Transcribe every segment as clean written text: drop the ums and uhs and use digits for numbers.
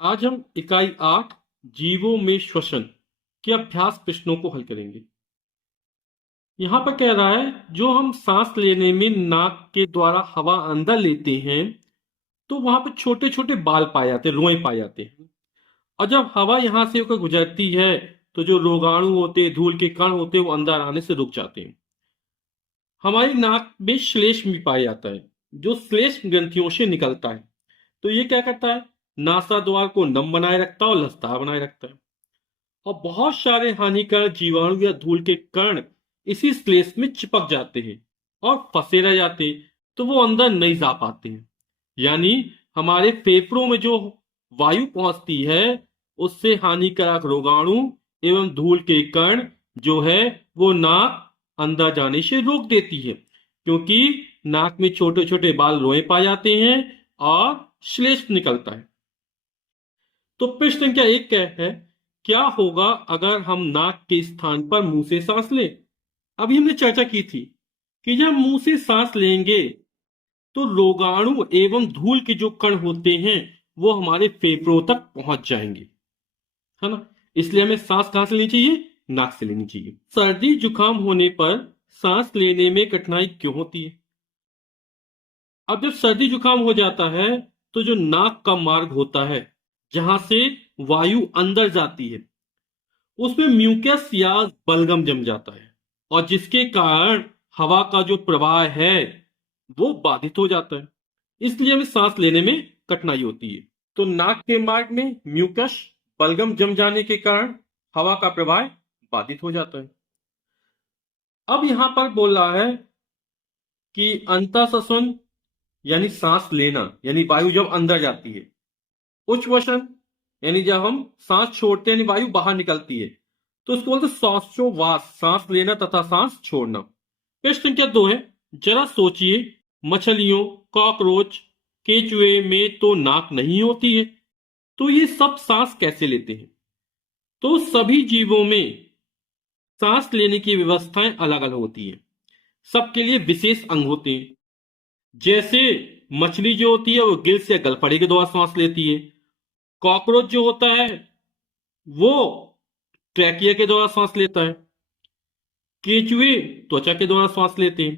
आज हम इकाई 8 जीवों में श्वसन के अभ्यास प्रश्नों को हल करेंगे। यहां पर कह रहा है जो हम सांस लेने में नाक के द्वारा हवा अंदर लेते हैं तो वहां पर छोटे छोटे बाल पाए जाते हैं, रोए पाए जाते हैं। और जब हवा यहां से होकर गुजरती है तो जो रोगाणु होते हैं, धूल के कण होते हैं, वो अंदर आने से रुक जाते हैं। हमारी नाक में श्लेष्म भी पाया जाता है जो श्लेष्म ग्रंथियों से निकलता है। तो ये क्या करता है, नासा द्वार को नम बनाए रखता है और लचता बनाए रखता है। और बहुत सारे हानिकारक जीवाणु या धूल के कण इसी स्लेश में चिपक जाते हैं और फंसे रह जाते हैं, तो वो अंदर नहीं जा पाते हैं। यानी हमारे फेफड़ों में जो वायु पहुंचती है उससे हानिकारक रोगाणु एवं धूल के कण जो है वो नाक अंदर जाने से रोक देती है, क्योंकि नाक में छोटे छोटे बाल रोए पाए जाते हैं और श्लेष्म निकलता है। तो प्रश्न संख्या 1 क्या है, क्या होगा अगर हम नाक के स्थान पर मुंह से सांस लें। अभी हमने चर्चा की थी कि जब मुंह से सांस लेंगे तो रोगाणु एवं धूल के जो कण होते हैं वो हमारे फेफड़ों तक पहुंच जाएंगे, है ना। इसलिए हमें सांस कहां से लेनी चाहिए, नाक से लेनी चाहिए। सर्दी जुकाम होने पर सांस लेने में कठिनाई क्यों होती है। अब जब सर्दी जुकाम हो जाता है तो जो नाक का मार्ग होता है जहां से वायु अंदर जाती है उसमें म्यूकस या बलगम जम जाता है और जिसके कारण हवा का जो प्रवाह है वो बाधित हो जाता है। इसलिए हमें सांस लेने में कठिनाई होती है। तो नाक के मार्ग में म्यूकस बलगम जम जाने के कारण हवा का प्रवाह बाधित हो जाता है। अब यहां पर बोल रहा है कि अंतःश्वसन यानी सांस लेना, यानी वायु जब अंदर जाती है। उच्छ्वसन यानी जब हम सांस छोड़ते हैं यानी वायु बाहर निकलती है, तो उसको बोलते श्वासोच्छ्वास, सांस लेना तथा सांस छोड़ना। प्रश्न संख्या 2 है, जरा सोचिए मछलियों, कॉकरोच, केंचुए में तो नाक नहीं होती है, तो ये सब सांस कैसे लेते हैं। तो सभी जीवों में सांस लेने की व्यवस्थाएं अलग अलग होती है, सबके लिए विशेष अंग होते हैं। जैसे मछली जो होती है वो गिल्स या गलफड़े के द्वारा सांस लेती है। कॉकरोच जो होता है वो ट्रैकिया के द्वारा सांस लेता है। केंचुए त्वचा के द्वारा सांस लेते हैं।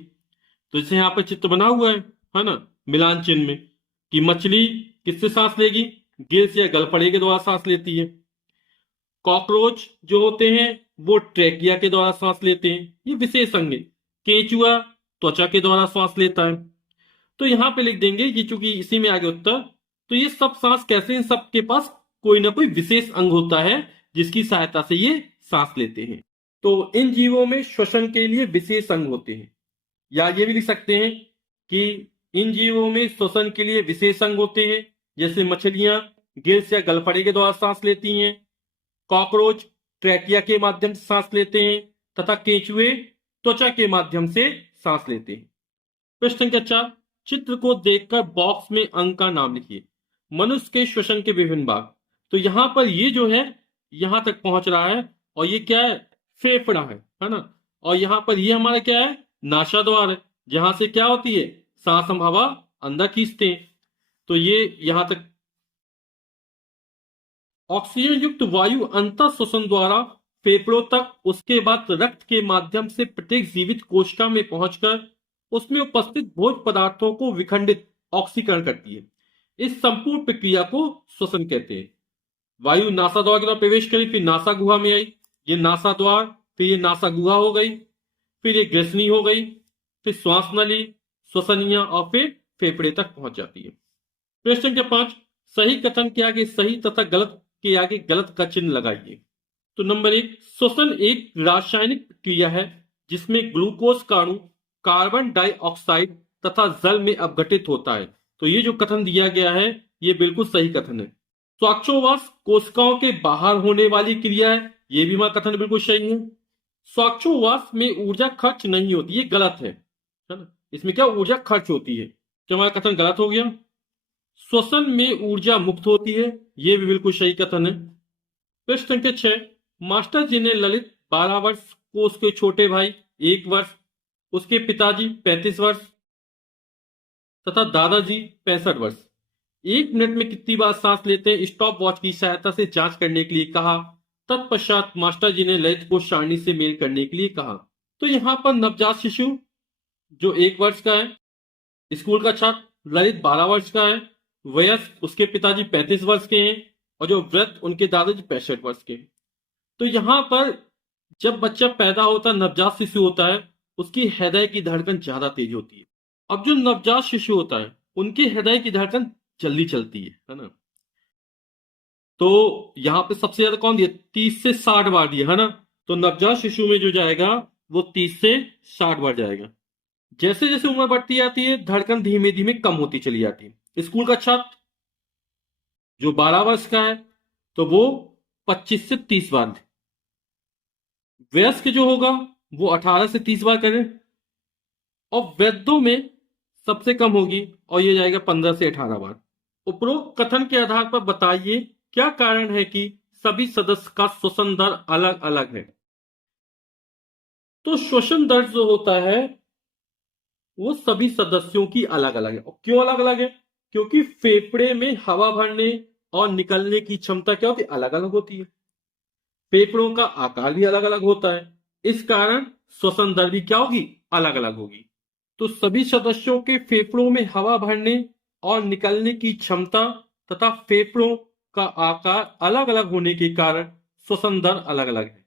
तो जैसे यहाँ पर चित्र बना हुआ है ना, मिलान चिन्ह में, कि मछली किससे सांस लेगी, गिल्स या गलफड़े के द्वारा सांस लेती है। कॉकरोच जो होते हैं वो ट्रैकिया के द्वारा सांस लेते हैं, ये विशेष अंग है। केंचुआ त्वचा के द्वारा सांस लेता है। तो यहां पे लिख देंगे कि चूंकि इसी में आगे उत्तर, तो ये सब सांस कैसे, इन सब के पास कोई ना कोई विशेष अंग होता है जिसकी सहायता से ये सांस लेते हैं। तो इन जीवों में श्वसन के लिए विशेष अंग होते हैं, या ये भी लिख सकते हैं कि इन जीवों में श्वसन के लिए विशेष अंग होते हैं। जैसे मछलियां गिल्स या गलफड़े के द्वारा सांस लेती हैं, कॉकरोच ट्रैकिया के माध्यम से सांस लेते हैं तथा केंचुए त्वचा के माध्यम से सांस लेते हैं। प्रश्न संख्या 4, चित्र को देखकर बॉक्स में अंग का नाम लिखिए। मनुष्य के श्वसन के विभिन्न भाग। तो यहां पर ये जो है यहां तक पहुंच रहा है और ये क्या है, फेफड़ा है ना। और यहां पर ये हमारा क्या है, नासाद्वार है, जहां से क्या होती है, सांस हम हवा अंदर खींचते हैं। तो ये यहां तक ऑक्सीजन युक्त वायु अंतः श्वसन द्वारा फेफड़ों तक, उसके बाद रक्त के माध्यम से प्रत्येक जीवित कोशिका में पहुंचकर उसमें उपस्थित भोज्य पदार्थों को विखंडित ऑक्सीकरण करती है। इस संपूर्ण प्रक्रिया को श्वसन कहते हैं। वायु नासा द्वार के द्वारा प्रवेश करी, फिर नासा गुहा में आई, ये नासा द्वार, फिर ये नासा गुहा हो गई, फिर ये ग्रसनी हो गई, फिर श्वास नली, श्वसनिया और फिर फेफड़े तक पहुंच जाती है। प्रश्न संख्या 5, सही कथन के आगे सही तथा गलत के आगे गलत का चिन्ह लगाइए। तो नंबर 1, श्वसन एक रासायनिक क्रिया है जिसमें ग्लूकोज का अणु कार्बन डाइऑक्साइड तथा जल में अपघटित होता है। तो ये जो कथन दिया गया है ये बिल्कुल सही कथन है। श्वासोच्छ्वास कोशिकाओं के बाहर होने वाली क्रिया है, ये भी हमारा कथन बिल्कुल सही है। श्वासोच्छ्वास में ऊर्जा खर्च नहीं होती, ये गलत है ना। इसमें क्या ऊर्जा खर्च होती है, क्या हमारा कथन गलत हो गया। श्वसन में ऊर्जा मुक्त होती है, ये भी बिल्कुल सही कथन है। प्रश्न संख्या 6, मास्टर जी ने ललित 12 वर्ष को उसके छोटे भाई 1 वर्ष, उसके पिताजी 35 वर्ष तथा दादाजी 65 वर्ष 1 मिनट में कितनी बार सांस लेते हैं, स्टॉप वॉच की सहायता से जांच करने के लिए कहा। तत्पश्चात मास्टर जी ने ललित को सारणी से मेल करने के लिए कहा। तो यहाँ पर नवजात शिशु जो 1 वर्ष का है, स्कूल का छात्र ललित 12 वर्ष का है, वयस्क उसके पिताजी 35 वर्ष के हैं, और जो वृद्ध उनके दादाजी 65 वर्ष के हैं। तो यहाँ पर जब बच्चा पैदा होता है, नवजात शिशु होता है, उसकी हृदय की धड़कन ज्यादा तेज होती है। अब जो नवजात शिशु होता है, उनकी हृदय की धड़कन जल्दी चलती है ना। तो यहाँ पे सबसे ज्यादा कौन दिया, 30 से 60 बार दिया है ना। तो नवजात शिशु में जो जाएगा वो 30 से 60 बार जाएगा। जैसे जैसे उम्र बढ़ती जाती है, धड़कन धीमे धीमे कम होती चली जाती है। स्कूल का छात्र जो 12 वर्ष का है, तो वो 25 से 30 बार। वयस्क जो होगा वो 18 से 30 बार करें, और वृद्धों में सबसे कम होगी, और ये जाएगा 15 से 18 बार। उपरोक्त कथन के आधार पर बताइए क्या कारण है कि सभी सदस्य का श्वसन दर अलग अलग है। तो श्वसन दर जो होता है वो सभी सदस्यों की अलग अलग है। और क्यों अलग अलग है, क्योंकि फेफड़े में हवा भरने और निकलने की क्षमता क्या होती है, अलग अलग होती है। फेफड़ों का आकार भी अलग अलग होता है, इस कारण श्वसन दर भी क्या होगी, अलग अलग होगी। तो सभी सदस्यों के फेफड़ों में हवा भरने और निकलने की क्षमता तथा फेफड़ों का आकार अलग अलग होने के कारण श्वसन दर अलग अलग है।